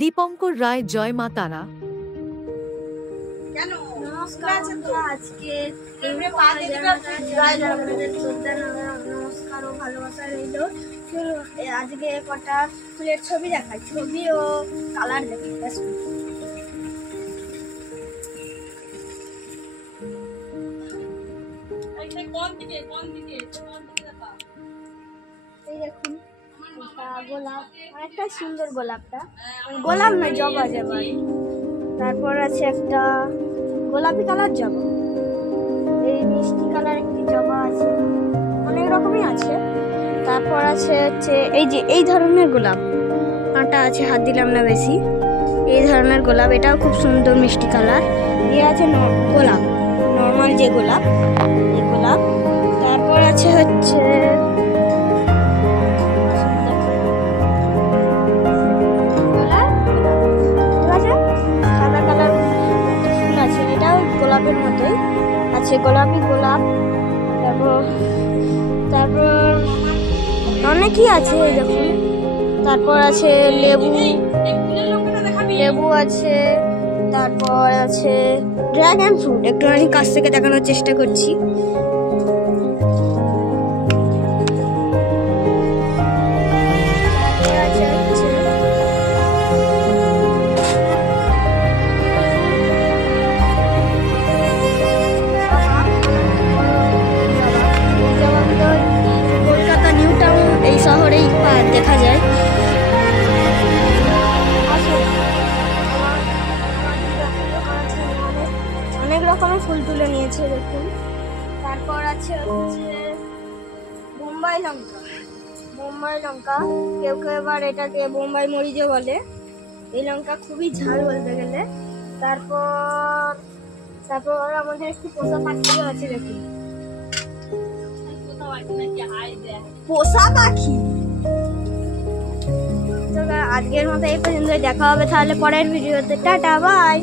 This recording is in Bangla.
দীপঙ্কর রায়, জয় মা তারা। নমস্কার আজকে নমস্কার ও ভালোবাসা রইল। আজকে কটা ফুলের ছবি দেখাই, ছবি ও কালার দেখাই। এই দেখুন গোলাপ, অনেকটা সুন্দর গোলাপটা, গোলাপ নয় জবা জবা। তারপর আছে একটা গোলাপি কালার জবা, এই মিষ্টি কালার একটি জবা আছে, অনেক রকমই আছে। তারপর আছে হচ্ছে এই যে এই ধরনের গোলাপ, কাঁটা আছে, হাত দিলাম না বেশি। এই ধরনের গোলাপ, এটাও খুব সুন্দর মিষ্টি কালার। দিয়ে আছে গোলাপ, নর্মাল যে গোলাপ, এই গোলাপ। তারপর আছে হচ্ছে সাদা কালার ফুল আছে, এটাও গোলাপের মতোই আছে, গোলাপি গোলাপ। তারপর অনেকই আছে, এই দেখুন। তারপর আছে লেবু, লেবু আছে। তারপর আছে ড্রাগন ফ্রুট, একটু আমি কাছ থেকে দেখানোর চেষ্টা করছি। কলকাতা নিউ টাউন এই শহরেই দেখা যায়। অনেক রকমের ফুল তুলে নিয়েছে দেখুন। তারপর আছে হচ্ছে বোম্বাই লঙ্কা, বোম্বাই লঙ্কা, কেউ কেউ এবার এটাকে বোম্বাই মরিচও বলে। এই লঙ্কা খুবই ঝাল বলতে গেলে। তারপর তারপর আমাদের একটু পোষা পাখিও আছে দেখুন, পোষা পাখি। আজকের মতো এই পর্যন্ত, দেখা হবে তাহলে পরের ভিডিওতে। Tata, by.